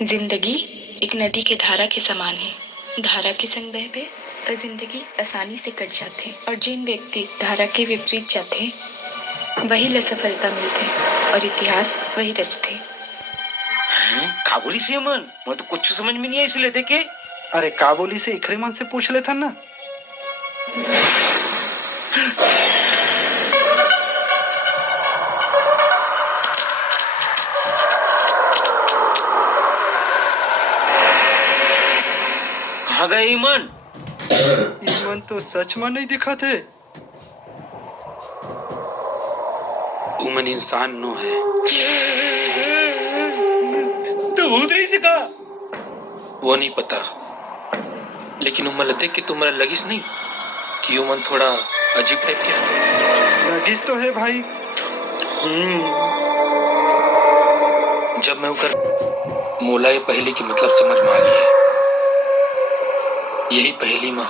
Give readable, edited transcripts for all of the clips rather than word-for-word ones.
जिंदगी एक नदी के धारा के समान है। धारा के संग बह बह तो जिंदगी आसानी से कट जाते और जिन व्यक्ति धारा के विपरीत जाते वही ल सफलता मिलते और इतिहास वही रचते। काबुली से मन मैं तो कुछ समझ में नहीं आई इसलिए देखे। अरे काबुली से इकरीमन से पूछ लेता ना। कहाँ गए ईमान? ईमान तो सच में नहीं दिखा थे। उमन इंसान नो है तो भूत रही से कहा वो नहीं पता, लेकिन उमन देख के तुम्हारा लगिस नहीं कि उमन थोड़ा अजीब टाइप के है। लगिस तो है भाई। जब मैं उकर मोला ये पहेली की मतलब समझ में आ गई है। यही पहेली माँ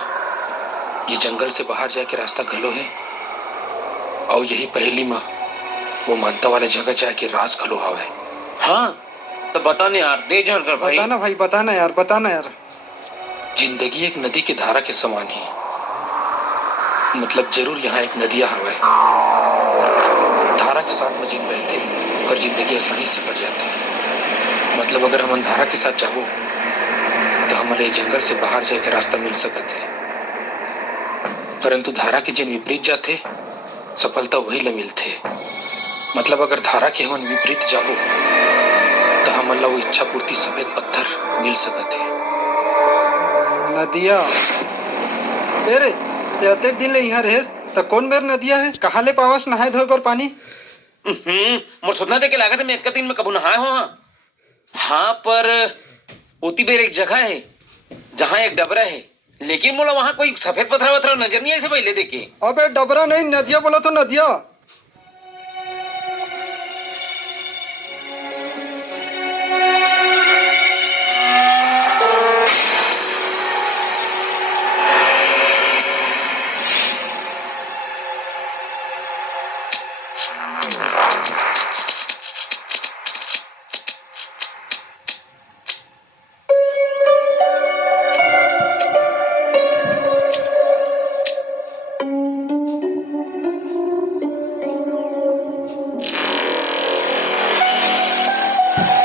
ये जंगल से बाहर जाके रास्ता घलो है और यही पहेली माँ वो मानता वाले जगह जाके राज घलो हावे। हाँ तो बता नहीं यार, दे जान कर भाई। बताना भाई, बताना यार, बताना यार। जिंदगी एक नदी के धारा के समान है, मतलब जरूर यहाँ एक नदिया हवा है। धारा के साथ में जिन बहते और जिंदगी आसानी से कट जाती है। मतलब अगर हम धारा के साथ जाबो तो हमारे जंगल से बाहर जाके रास्ता मिल सकता है, परंतु धारा के जिन विपरीत जाते सफलता वही ल मिलते। मतलब अगर धारा के हम विपरीत जाबो तो हमन ला वो इच्छा पूर्ति सफेद पत्थर मिल सकते है। नदिया तेरे ते दिन ले यहाँ रहे तो कौन मेर नदिया है? कहाँ ले पावस नहाए धोए पर पानी? मोर सुनना दे के लागत है मैं एक दिन में कबू नहाए हो। हाँ पर उती बेर एक जगह है जहाँ एक डबरा है, लेकिन मोला वहाँ कोई सफेद पत्थर वत्थर नजर नहीं आई से पहले देखे। अबे डबरा नहीं, नदिया बोला तो नदिया।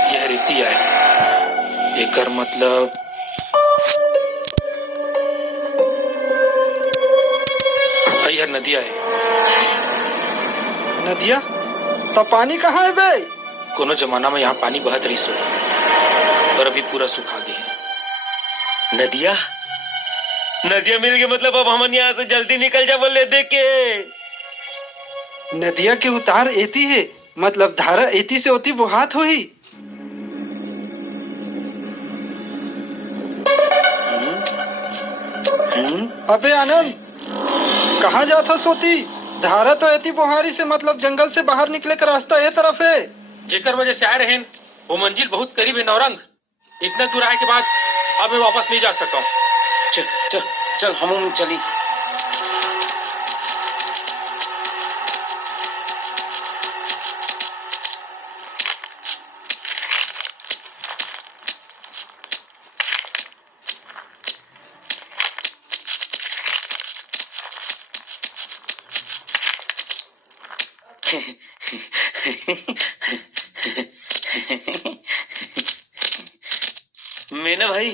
यह रीति है, एकर मतलब यह नदिया है। नदिया तो पानी कहाँ है बे? कोनो जमाना में यहाँ पानी बहत रही सो और अभी पूरा सूखा गया है। नदिया नदिया मिल गए, मतलब अब हम यहाँ से जल्दी निकल जा बोले देखे। नदिया के उतार एती है, मतलब धारा एती से होती बुहात होही। अबे आनंद कहाँ जाता सोती? धारा तो एती बुहारी से, मतलब जंगल से बाहर निकले का रास्ता ये तरफ है। जेकर वजह से आए रहे वो मंजिल बहुत करीब है नौरंग। इतना दूर आए के बाद अब मैं वापस नहीं जा सकता हूँ। चल चल चल हम चली। मैं ना भाई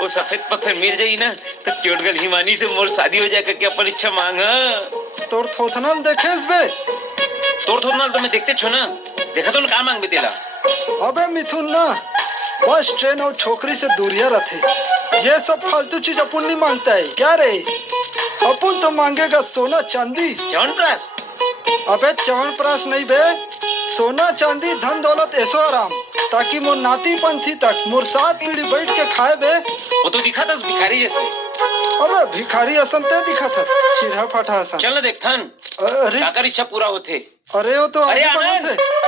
वो सफेद पत्थर मिल जाई ना तो क्यूटगल हिमानी से मोर शादी हो जाएगा, क्या अपन इच्छा मांगा। तोर थोथनल देखे बे? तोर थोड़ा तो मैं देखते छो ना, देखा तो कहाँ मांग तेला। अबे मिथुन ना, बस ट्रेन और छोकरी से दूरिया रथे। ये सब फालतू चीज अपन नहीं मांगता है क्या रे? अपन तो मांगेगा सोना चांदी। जौन प्रास? अबे चवन प्रास नहीं बे, सोना चांदी धन दौलत ऐसो आराम, ताकि मोर नाती पंथी तक मोर 7 पीढ़ी बैठ के खाए बे। वो तो दिखा था भिखारी जैसे। अबे भिखारी असन ते दिखा था, चिढ़ा फाटा असन। चल ना देखथन अरे काकर इच्छा पूरा होते। अरे वो तो अरे आगे बढ़े आनंद! थे।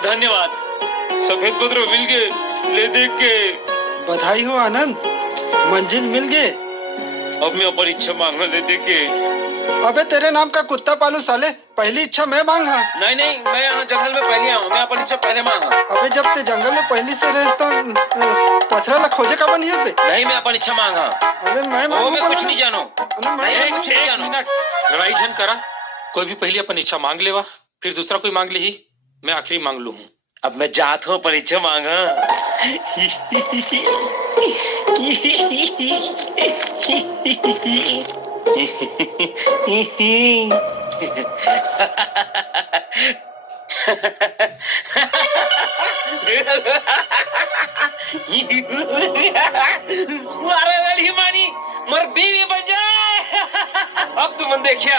बहुत धन्यवाद। सफेद पत्र मिल गए, ले देख के। बधाई हो आनंद, मंजिल मिल गए। अब मैं अपनी इच्छा मांगा, ले देख के। अबे तेरे नाम का कुत्ता पालू साले, पहली इच्छा मैं मांगा। नहीं नहीं, मैं यहाँ जंगल में पहले आऊँ, मैं अपनी इच्छा पहले मांगा। अबे जब ते जंगल में पहली से रहता पथरा ला खोजे का बनी है बे। नहीं, मैं अपनी इच्छा मांगा। अबे मैं वो मांगू मैं बोला कुछ ना। नहीं जानो। अबे मैं नहीं, मांगू। कुछ नहीं जानो। मिनट लड़ाई झन करा। कोई भी पहले अपन इच्छा मांग लेवा, फिर दूसरा कोई मांग ली, मैं आखिरी मांग लू हूँ। अब मैं जात हूँ, पर इच्छा मांगा। मारे वाली मानी मर बीवी बन जाए। अब तुम देखिया।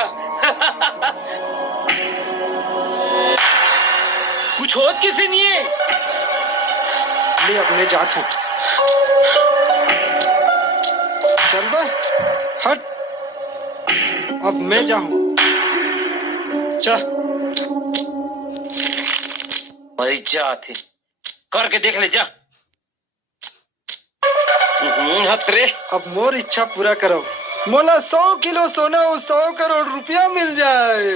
कुछ होत किसी नहीं है। ले अब मैं जात हूँ। चल बे, हट। अब मैं जाऊँ। चल। मरी जात है, करके देख ले जा। हतरे। अब मोर इच्छा पूरा करो, मोला 100 किलो सोना और 100 करोड़ रुपया मिल जाए।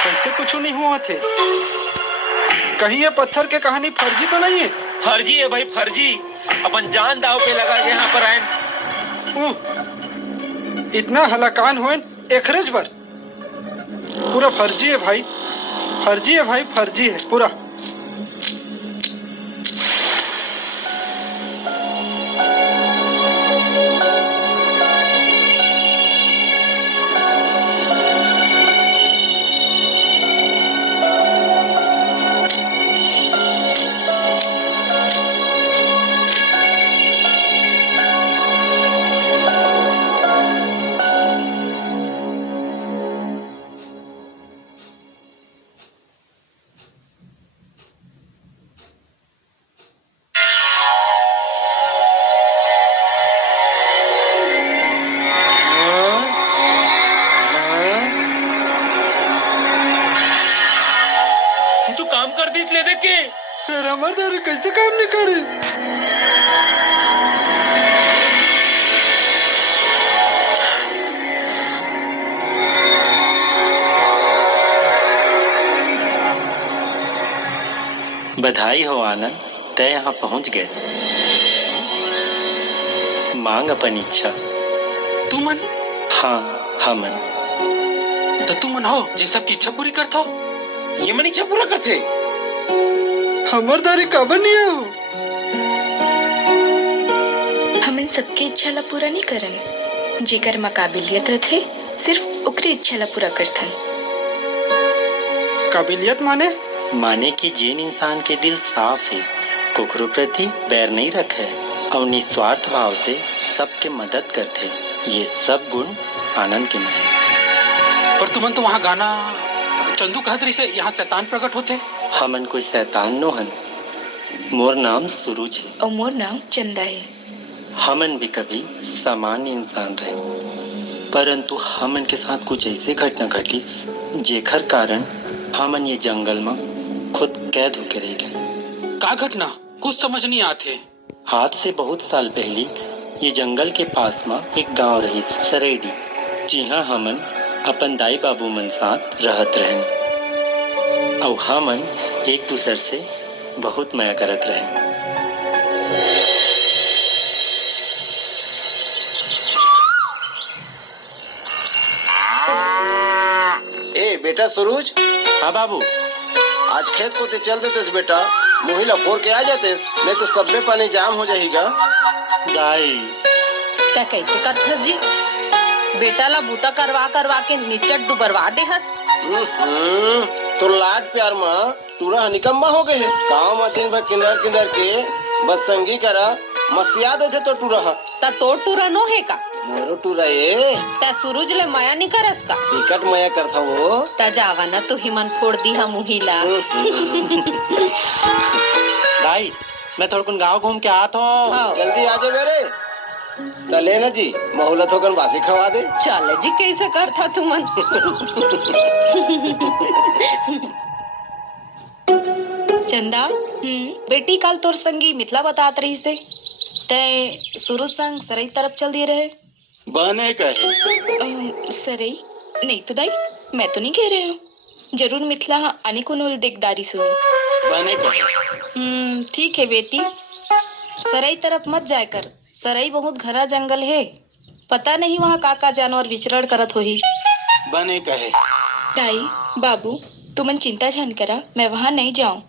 कैसे कुछ नहीं हुआ थे? कहीं ये पत्थर के कहानी फर्जी तो नहीं है? फर्जी है भाई, फर्जी। अपन जान दाव पे लगा के यहाँ पर आए। इतना हलाकान हुए एकरेज पर। पूरा फर्जी है भाई, फर्जी है भाई, फर्जी है पूरा। तू काम कर दीस, ले देख के। फिर हमारे कैसे काम नहीं करिस? बधाई हो आनंद, तय यहाँ पहुँच गए। मांग अपन इच्छा। तू मन? हाँ हमन। तो तू मन हो जे सबकी इच्छा पूरी करता हो। ये मन इच्छा पूरा करते। हमार दारी काबर नहीं हो? हम इन सबकी इच्छा ला पूरा नहीं करन। जेकर में काबिलियत रथे सिर्फ ओकरी इच्छा ला पूरा करथन। काबिलियत माने? माने कि जिन इंसान के दिल साफ है, कुकरों प्रति बैर नहीं रखे और निस्वार्थ भाव से सबके मदद करते, ये सब गुण आनंद के में है। पर तुमन तो वहाँ गाना चंदू कहत रही से यहाँ शैतान प्रकट होते। हमन कोई शैतान नो हन। मोर नाम सुरुज है और मोर नाम चंदा है। हमन भी कभी सामान्य इंसान रहे, परंतु हमन के साथ कुछ ऐसे घटना घटी जेखर कारण हमन ये जंगल में खुद कैद होके रह गए। का घटना कुछ समझ नहीं आते। आज से बहुत साल पहले ये जंगल के पास में एक गांव रही सरेडी, जी हाँ हमन अपन दाई बाबू मन साथ रहत रहन और हमन एक दूसर से बहुत माया करत रहन। ए बेटा सूरज, हाँ बाबू। आज खेत को ते चल देतेस बेटा, मोहिला फोर के आ जातेस, नहीं तो सबे पानी जाम हो जाएगा। दाई क्या कैसे करथस जी? बेटा ला बूता करवा करवा के निचट दुबरवा दे हस। तो लाड प्यार में टूरा निकम्मा हो गए। गाँव में दिन भर किंदर किंदर के बस संगी करा मस्तिया देते तो टूरा। ता तोर टूरा नो है का? मोरो टूरा ये ता सूरज ले माया नहीं करस का? टिकट मया करता वो। ता जावा ना तू हिमन फोड़ दी हम मुहिला। दाई मैं थोड़ा गांव घूम के आता हूँ। हाँ। जल्दी आ जा मेरे। तले न जी मोहलत होकर बासी खवा दे। चल जी कैसे करथा तुमन। चंदा बेटी काल तोर संगी मिथिला बतात रही से तय सुरु संग सरई तरफ चल दिए रहे। बने कहे सरई नहीं तो दाई मैं तो नहीं कह रहे हूँ, जरूर मिथिला आने को नोल दिकदारी सुनो। बने कहे ठीक है बेटी, सरई तरफ मत जाए कर, सरई बहुत घना जंगल है, पता नहीं वहाँ काका जानवर विचरण करत होही। बने कहे दाई बाबू तुमन चिंता जान करा, मैं वहाँ नहीं जाऊँ।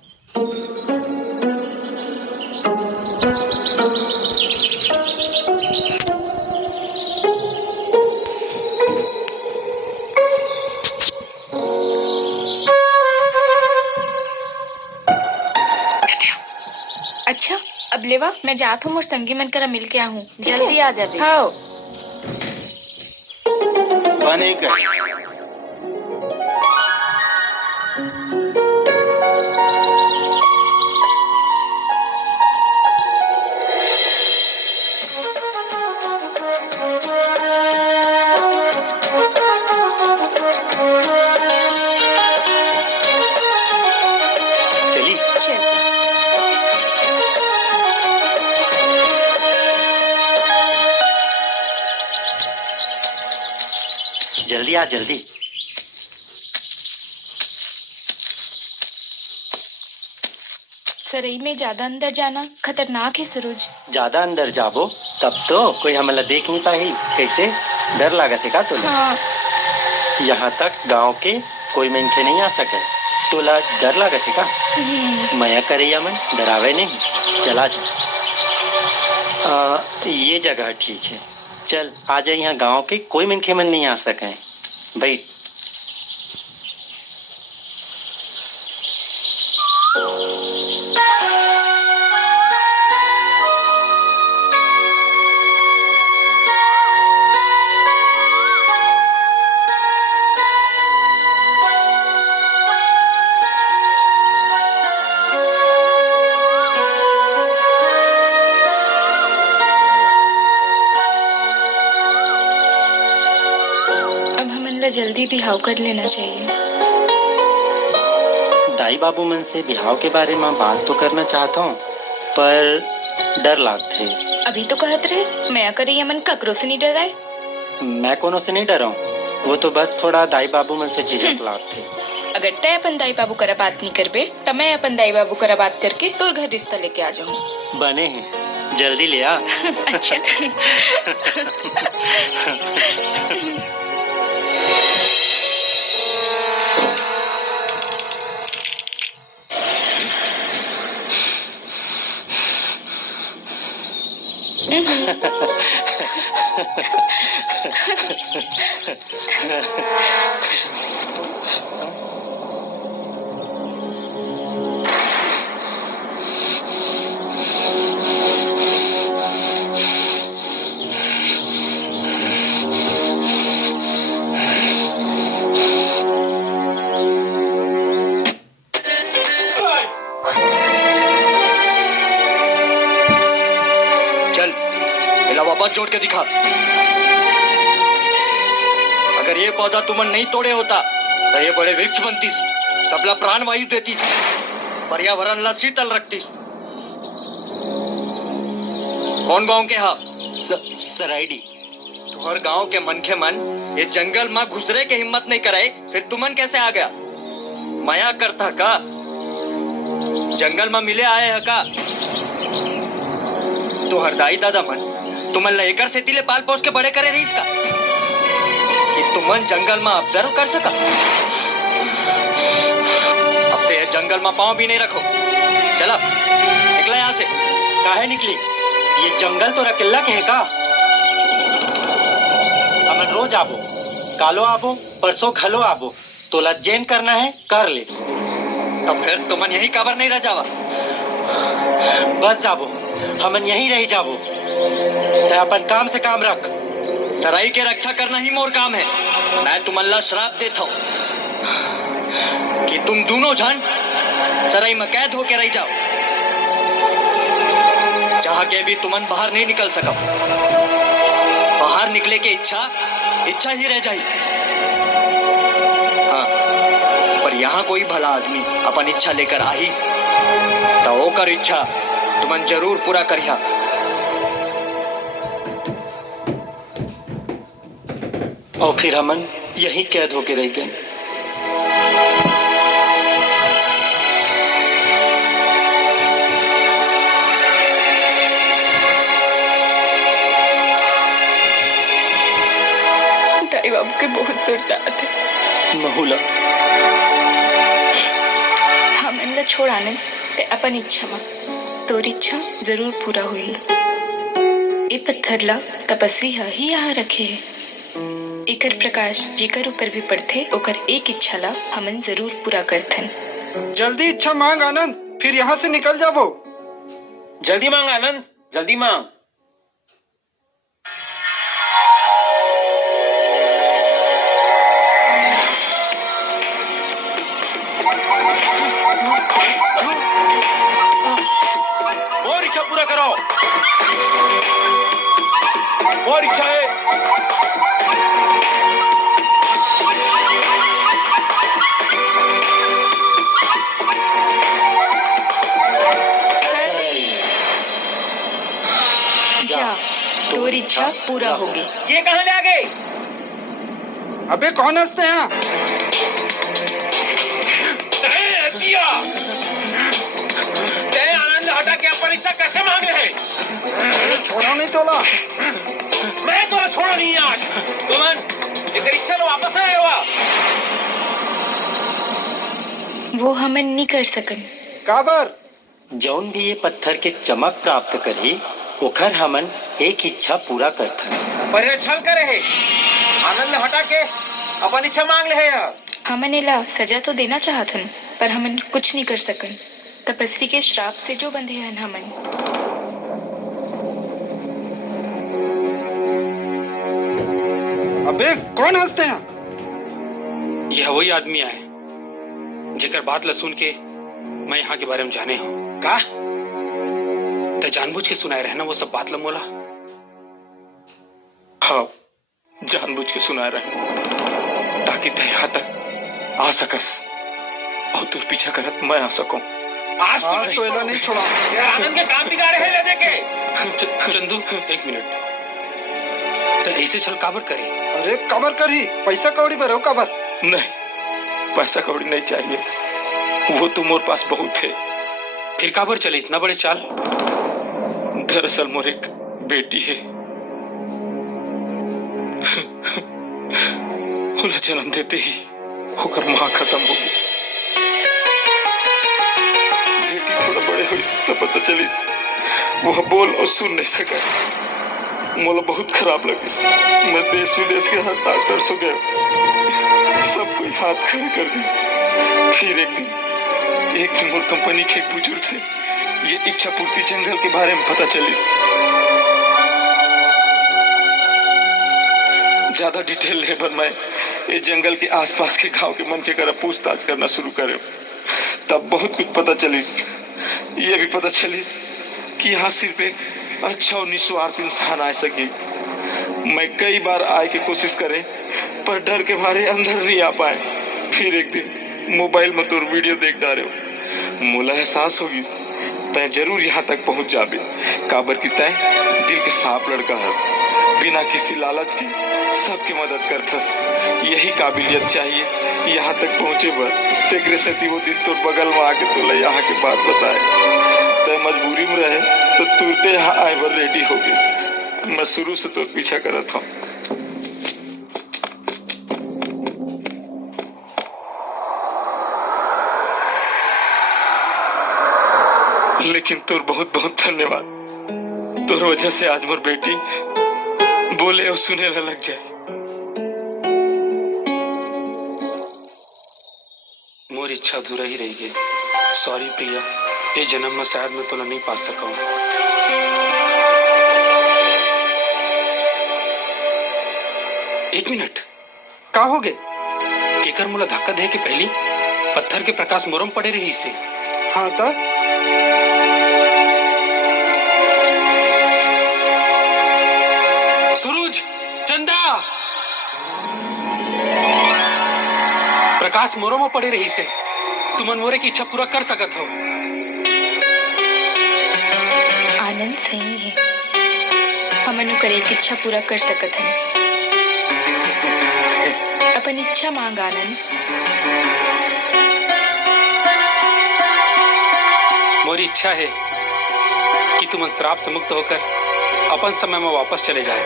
अच्छा अब लेवा मैं जात हूँ, मोर संगी मन करा मिल के आहूँ, जल्दी आ जाबे। हाँ बने कहे चली चल। जल्दी आ जल्दी। सरई में ज्यादा अंदर जाना खतरनाक है सूरज। ज्यादा अंदर जाबो तब तो कोई हमला देख नहीं पाही, कैसे डर लागत है का तोला? हाँ यहाँ तक गांव के कोई मनखे नहीं आ सके, तोला डर लागत है का? मया करैया मन डरावे नहीं, चला जा। ये जगह ठीक है, चल आ जा, यहाँ गांव के कोई मनखे मन नहीं आ सके, बैठ। अब हमन ला जल्दी बिहाव कर लेना चाहिए। दाई बाबू मन से बिहाव के बारे में बात तो करना चाहता हूँ, पर डर लागत है। अभी तो कहत रहे मैं करैया मन ककरो से नहीं डराए। मैं कोनो से नहीं डरा हूँ, वो तो बस थोड़ा दाई बाबू मन से झिझक लागत है। अगर तय अपन दाई बाबू करा बात नहीं करबे तो मैं अपन दाई बाबू करा बात करके तोर घर रिश्ता लेके आ जाऊँ। बने हैं, जल्दी ले आ। अच्छा चल मेरा वापस जोड़ के दिखा। अगर ये पौधा तुमन नहीं तोड़े होता तो ये बड़े वृक्ष बनतीस, सबला प्राण वायु देतीस, पर्यावरण ला शीतल रखतीस। कौन गांव के हा? सराइडी। तुहर गांव के मनखे मन ये जंगल में घुसरे के हिम्मत नहीं कराए, फिर तुमन कैसे आ गया? माया करता का? जंगल में मिले आए है का? तुहर दाई दादा मन तुमन ला एकर से तिले पाल पोस के बड़े करे रहीस का कि तुमन जंगल में ऑब्जर्व कर सका? अब से ये जंगल में पांव भी नहीं रखो। चला निकला यहाँ से। काहे निकली? ये जंगल तो रकेल्ला के है का? हमन रोज आबो, कालो आबो, परसों घलो आबो, तोला जेन करना है कर ले। तो फिर तुमन यही काबर नहीं रह जावा? बस जाबो, हमन यहीं रह जाबो। ते अपन काम से काम रख। सराई के रक्षा करना ही मोर काम है। मैं तुमन ला श्राप देता हूँ कि तुम दोनों जन सराई में कैद होके रह जाओ, चाह के भी तुमन बाहर नहीं निकल सका। बाहर निकले के इच्छा इच्छा ही रह जाई। हाँ, पर यहाँ कोई भला आदमी अपन इच्छा लेकर आई तो ओकर इच्छा तुमन जरूर पूरा करिया। और फिर हमन यही कैद होके रह गए। दाई बाबू के बहुत सुरदार थे। महुला हमन ला छोड़ आनंद ते अपन इच्छा मा तोर इच्छा जरूर पूरा हुई। ए पत्थर ला तपस्वी हा ही यहाँ रखे है। एकर प्रकाश जेकर ऊपर भी पड़थे ओकर एक इच्छा ला हमन जरूर पूरा करथन। जल्दी इच्छा मांग आनंद, फिर यहाँ से निकल जाबो। जल्दी मांग आनंद, जल्दी मांग। और इच्छा पूरा करो। और इच्छा है। जा तोर इच्छा पूरा होगी। ये कहाँ ले आ गए? अबे कौन हंसते हैं? तय आनंद हटा के अपन इच्छा कैसे मांग रहे? छोड़ा नहीं तोला। मैं तो छोड़ो नहीं आज। तुमन एक इच्छा लो वापस आए हुआ। वो हमन नहीं कर सकन। काबर जौन भी ये पत्थर के चमक प्राप्त करी ओखर हमन एक इच्छा पूरा करथन। पर ये छल करे है। आनंद हटा के अपन इच्छा मांग ले है। हमन एला सजा तो देना चाहतन पर हमन कुछ नहीं कर सकन। तपस्वी के श्राप से जो बंधे हन हमन। अबे कौन हंसते हैं? यह वही आदमी है जेकर बात ला सुन के मैं यहाँ के बारे में जाने हूँ। का? ते जानबूझ के सुनाए रहे ना वो सब बात ला मोला। हाँ, जानबूझ के सुनाए रहे ताकि ते यहाँ तक आ सकस और तुर पीछा करत मैं आ सकूं। आज तो एला नहीं छोड़ा। ये आनंद के काम बिगाड़े है ले देके। चंदू एक मिनट, तो ऐसे चल काबर करे? अरे कबर कर ही, पैसा कौड़ी पर हो कबर। नहीं, पैसा कौड़ी नहीं चाहिए, वो तो मोर पास बहुत है। फिर काबर चले इतना बड़े चाल? दरअसल मोर एक बेटी है, ओला जन्म देते ही होकर माँ खत्म हो गई। बेटी थोड़ा बड़े हुई तो पता चली वो बोल और सुन नहीं सका। मोला बहुत खराब लगी। मैं देश विदेश के हर डॉक्टर से गया, सब कोई हाथ खड़े कर दी। फिर एक दिन मोर कंपनी के एक बुजुर्ग से ये इच्छा पूर्ति जंगल के बारे में पता चली। ज्यादा डिटेल ले पर मैं ये जंगल के आसपास के गांव के मन के कर पूछताछ करना शुरू करे। तब बहुत कुछ पता चलिस। ये भी पता चलिस कि यहाँ सिर्फ एक अच्छा और निस्वार्थ इंसान आ सके। मैं कई बार आए की कोशिश करे पर डर के मारे अंदर नहीं आ पाए। फिर एक दिन मोबाइल में तो वीडियो देख डाले, मोला एहसास होगी तय जरूर यहाँ तक पहुँच जाबे। काबर की तय दिल के साफ लड़का हस, बिना किसी लालच के सबकी मदद करथस। यही काबिलियत चाहिए यहाँ तक पहुँचे पर। तेरे सती वो दिन तो बगल में आके तो यहाँ की बात बताए, तय मजबूरी में रहे तो तुरते यहाँ आए पर रेडी हो गई। मैं शुरू से तो पीछा करत हूँ। लेकिन तोर बहुत बहुत धन्यवाद। तोर वजह से आज मोर बेटी बोले और सुने ला लग जाए। मोर इच्छा अधूरा ही रह गई। सॉरी प्रिया, ये जन्म में शायद मैं तोला नहीं पा सकूं। एक मिनट, का हो गए? केकर मोला धक्का दे के पहली पत्थर के प्रकाश मोरम पड़े रही से। हाँ तो सूरज प्रकाश मोरो में पड़े रही से तुमन मोरे की इच्छा पूरा कर सकत हो। आनंद सही है, हमन ओकर एक इच्छा पूरा कर सकत हन। अपन इच्छा मांग आनंद। मोरी इच्छा है कि तुम श्राप से मुक्त होकर अपन समय में वापस चले जाए।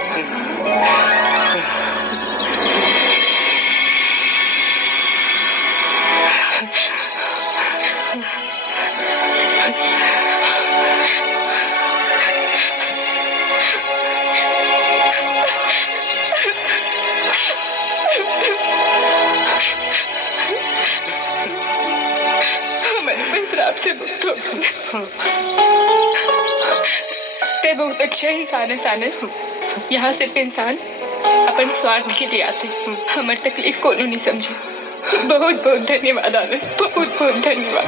हमारे मन श्राप से मुक्त हो गए। ते बहुत अच्छा इंसान है सानन। यहाँ सिर्फ इंसान अपन स्वार्थ के लिए आते, हमारी तकलीफ कोनो नहीं समझे। बहुत बहुत धन्यवाद आनंद, बहुत बहुत धन्यवाद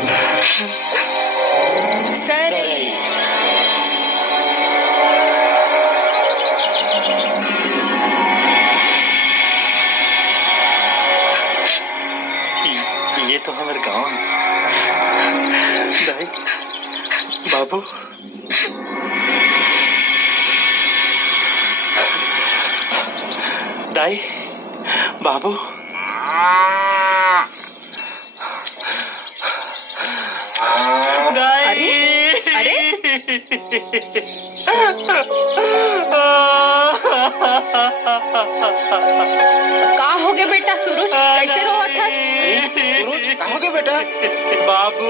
सर। ये तो हमारे गांव है। दाई बाबू, दाई बाबू, दाई। अरे का हो गया बेटा सूरज, कैसे रोवत हस? सूरज का हो गया बेटा? बाबू,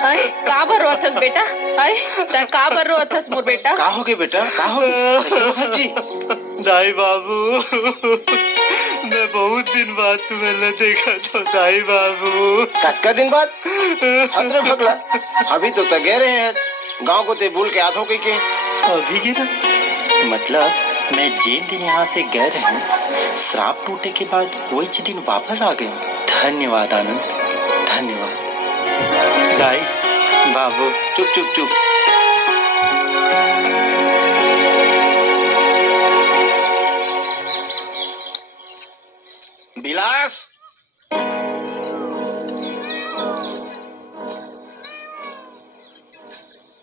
अरे का बर रोवत हस बेटा? अरे ता का बर रोवत हस मोर बेटा? का हो गया बेटा? का हो गया? कैसे हो जी? दाई बाबू, मैं बहुत दिन बाद तुम्हें न देखा तो दाई बाबू। कतका दिन बाद? हतरे भगला, अभी तो तगे रहे हैं गांव को ते भूल के आधो के अभी गिरा मतलब मैं जिन दिन यहाँ से गए रहे, श्राप टूटे के बाद वही दिन वापस आ गए। धन्यवाद आनंद, धन्यवाद। दाई बाबू, चुप चुप चुप। बिलास,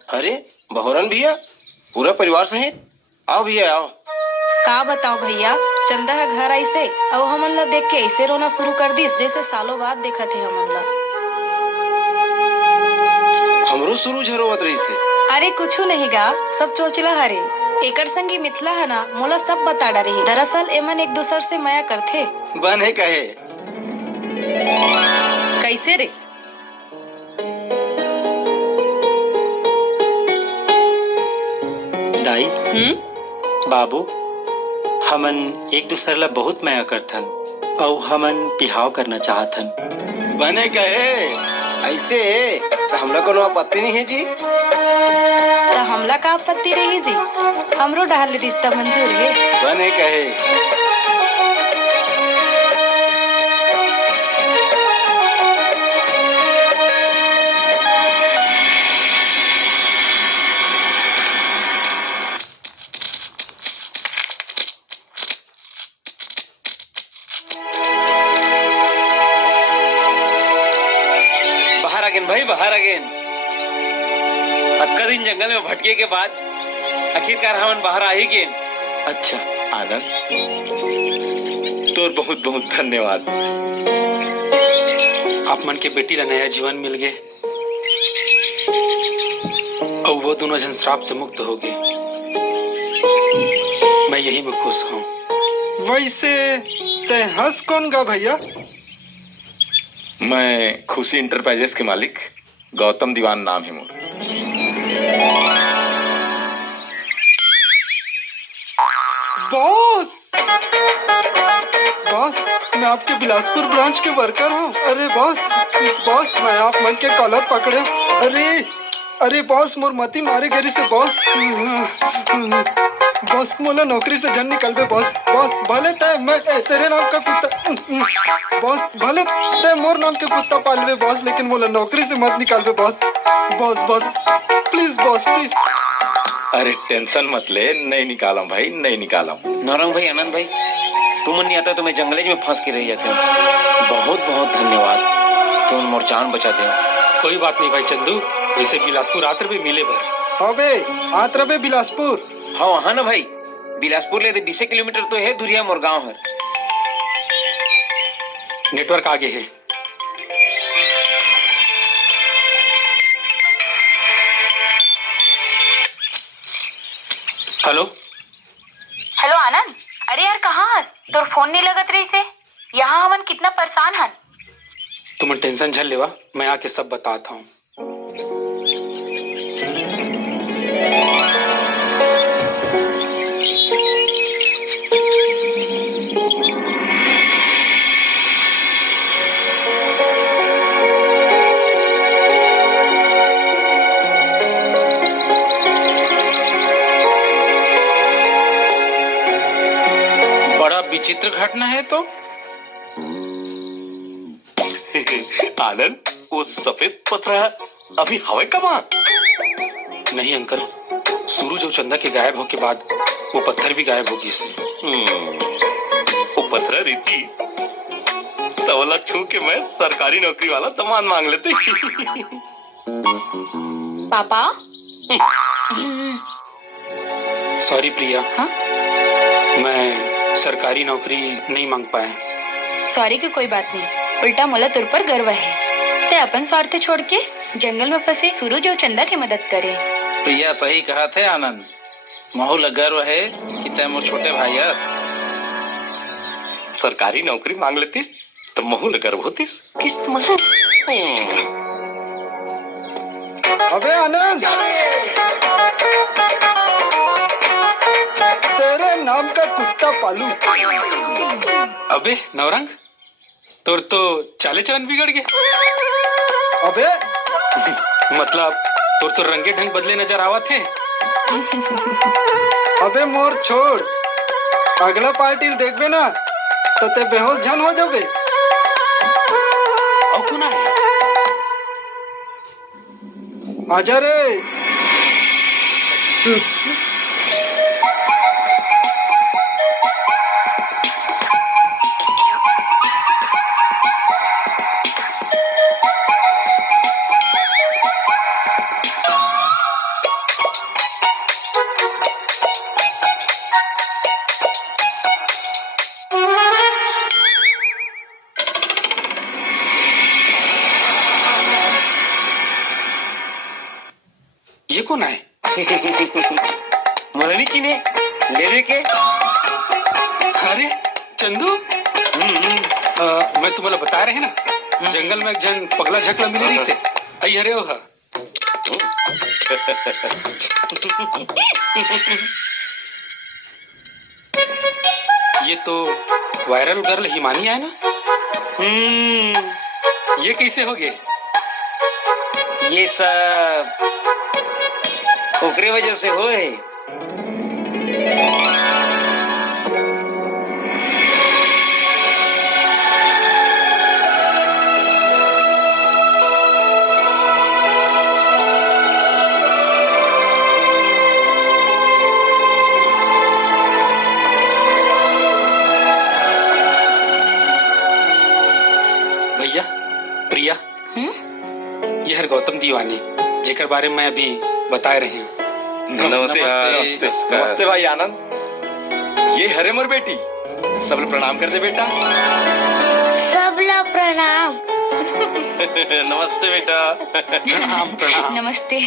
अरे बहुरन भैया, पूरा परिवार सहित आओ भैया आओ। का बताओ भैया, चंदा है घर ऐसे और हमन ला देख के ऐसे रोना शुरू कर दिस जैसे सालों बाद देखा थे हमन ला। हमरो शुरू झरोवत रही से। अरे कुछ नहीं गा, सब चोचला हरे। एकर संगी मिथिला है ना, मोला सब बता डा रही। दरअसल एमन एक दूसर से माया करथे। बन है कहे कैसे रे? दाई बाबू, हमन एक दूसरे ला बहुत माया करथन और हमन बिहाव करना चाहथन। बने कहे ऐसे तो हमला कोनो आपत्ति नहीं है जी। तो हमला का आपत्ति रही जी, हमरो डाल रिश्ता मंजूर है। बने कहे भाई बाहर आ गए। अतका दिन जंगल में भटके के बाद आखिरकार हमन बाहर आ ही गए। अच्छा आनंद, तोर बहुत बहुत धन्यवाद। आप मन के बेटी ला नया जीवन मिल गए और वो दोनों जन श्राप से मुक्त हो गए। मैं यही में खुश हूँ। वैसे ते हंस कौन गा भैया? मैं खुशी इंटरप्राइजेस के मालिक गौतम दीवान नाम है मोर। बॉस, बॉस मैं आपके बिलासपुर ब्रांच के वर्कर हूँ। अरे बॉस, बॉस मैं आप मन के कॉलर पकड़े। अरे बॉस मोर मती मारे गरी से बॉस। बॉस मोला नौकरी से जन निकल बे बॉस। बॉस भले तय मैं तेरे नाम का कुत्ता, बॉस भले तय मोर नाम के कुत्ता पालवे बॉस, लेकिन मोला नौकरी से मत निकाल बे boss. Boss boss please boss please. अरे टेंशन मत ले, नहीं निकालम भाई, नहीं निकालम। नौरंग भाई, आनंद भाई, तुम नहीं आता तो मैं जंगले में फंस के रह जाते हूँ। बहुत बहुत धन्यवाद, तुम मोर जान बचा दे। कोई बात नहीं भाई चंदू, वैसे बिलासपुर आतर भी मिले भर। हाँ बे आत रबे बिलासपुर। हाँ वहाँ ना भाई, बिलासपुर ले 20 किलोमीटर तो है दूरिया मोर गाँव है। नेटवर्क आगे है। हेलो हेलो आनंद, अरे यार कहाँ हस? तोर फोन नहीं लगत रही से। यहाँ हमन कितना परेशान हन। तुम टेंशन झल लेवा, मैं आके सब बताता हूँ। बड़ा विचित्र घटना है तो। आनंद, वो सफेद पथरा अभी हवा कहाँ? नहीं अंकल, सूरज और चंदा के गायब होने के बाद वो पत्थर भी गायब होगी इससे। वो पथरा रीति तवला छू के मैं सरकारी नौकरी वाला तमान मांग लेते। पापा सॉरी प्रिया। हाँ? मैं सरकारी नौकरी नहीं मांग पाया। सॉरी की कोई बात नहीं, उल्टा मोला तुर पर गर्व है। ते अपन स्वार्थ छोड़ के जंगल में फंसे सूरज और चंदा की मदद करे। प्रिया सही कहा थे आनंद, माहौल गर्व है कि तय मोर छोटे भाईस। सरकारी नौकरी मांग लेतीस तो महूल गर्व होतीस। किस्त में अबे आनंद, तेरे नाम का कुत्ता पालू। अबे नवरंग, तोर तो चाले चलन बिगड़ गए। अबे मतलब तोर तो रंगे ढंग बदले नजर आवा थे। अबे मोर छोड़, अगला पार्टी देखबे ना तो ते बेहोश झन हो जाबे। और कौन है? आजा रे। ये कौन है? मदनी चिन्हे ले दे के। अरे चंदू, मैं तुम्हाला बता रहे ना, जंगल में एक जन पगला झकला मिले रही से आई हरे हो। ये तो वायरल गर्ल हिमानी है ना। ये कैसे हो गए? ये सब ओकरे वजह से होए। भैया प्रिया, ये हर गौतम दीवानी जेकर बारे में मैं अभी बता रही हूँ। नमस्ते नमस्ते नमस्ते भाई आनंद, ये हरे मोर बेटी। सब लोग प्रणाम कर दे बेटा। सब लोग प्रणाम। नमस्ते बेटा। प्रणाम प्रणाम। नमस्ते।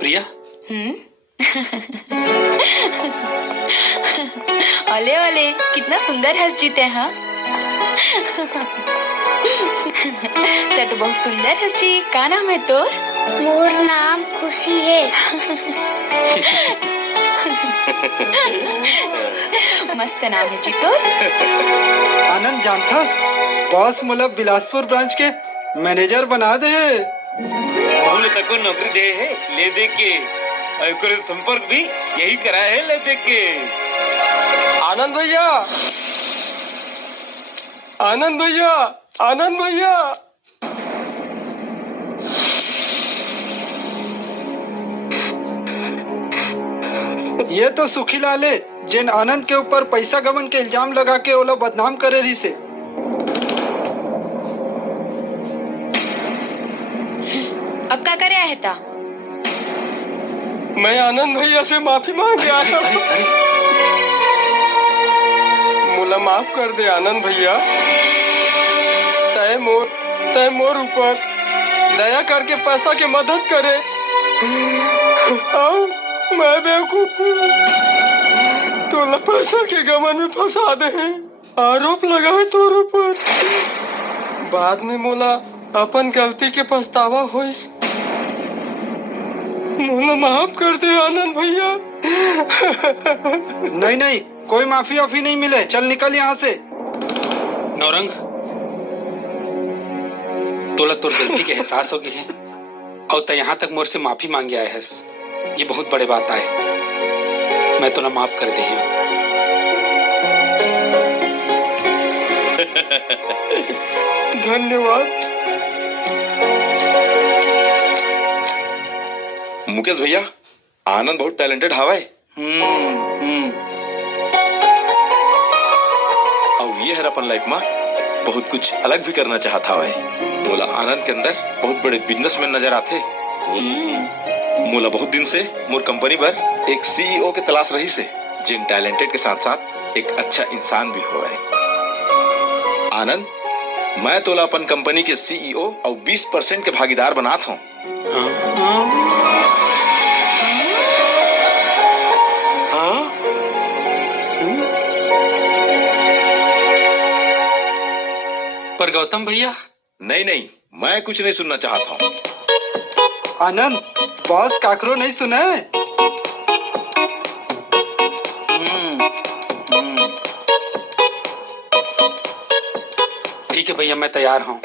प्रिया, ओले ओले, कितना सुंदर हंस जीते हैं। ते तो बहुत सुंदर हंस जी। का नाम है तोर? मोर नाम खुशी है। मस्त नाम है जी तोर। आनंद जानथस, बॉस मोला बिलासपुर ब्रांच के मैनेजर बना दे। बहुल तक को नौकरी दे है ले दे के, और ओकरे संपर्क भी यही करा है ले दे के। आनंद भैया, आनंद भैया, आनंद भैया। ये तो सुखी लाल है जिन आनंद के ऊपर पैसा गमन के इल्जाम लगा के ओला बदनाम करे रही से। अब क्या करे है ता? मैं आनंद भैया से माफी मांग गया था। मोला माफ कर दे आनंद भैया। तय मोर ऊपर दया करके पैसा के मदद करे। आओ, मैं बेवकूफ तो पैसा के गमन में फंसा दे, आरोप लगाए तोर ऊपर। बाद में मोला अपन गलती के पछतावा होइस। मोला माफ कर दे आनंद भैया। नहीं नहीं, कोई माफी वाफी नहीं मिले, चल निकल यहाँ से। नौरंग, तोला तोर गलती के एहसास हो गई है और तय यहाँ तक मोर से माफी मांगे आए हस। ये बहुत बड़े बात आए, मैं तोला माफ कर दे हूँ। धन्यवाद। मुकेश भैया, आनंद बहुत टैलेंटेड हवाए। और ये है अपन लाइफ में बहुत कुछ अलग भी करना चाहता है। मोला आनंद के अंदर बहुत बड़े बिजनेसमैन नजर आते। मोला बहुत दिन से मोर कंपनी पर एक सीईओ के तलाश रही से, जिन टैलेंटेड के साथ साथ एक अच्छा इंसान भी हो। आनंद, मैं तोला अपन कंपनी के सीईओ और 20% के भागीदार बनाता हूँ। पर गौतम भैया, नहीं नहीं, मैं कुछ नहीं सुनना चाहता हूँ। आनंद, बॉस काकरो नहीं सुना है? ठीक है भैया, मैं तैयार हूँ।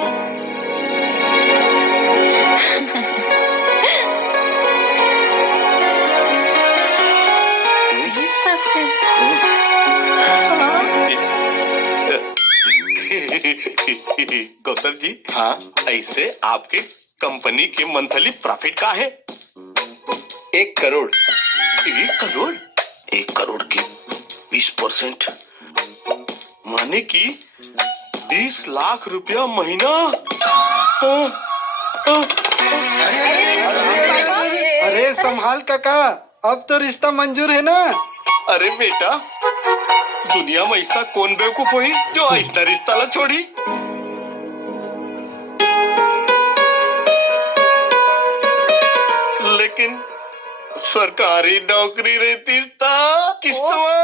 गौतम जी, हाँ, ऐसे आपके कंपनी के मंथली प्रॉफिट का है? 1 करोड़। 1 करोड़? 1 करोड़ के 20% माने कि 20 लाख रुपया महीना। अरे संभाल काका, अब तो रिश्ता मंजूर है ना? अरे बेटा, दुनिया में ऐसा कौन बेवकूफ हुई जो ऐसा रिश्ता ला छोड़ी। लेकिन सरकारी नौकरी रहती था किस्त में।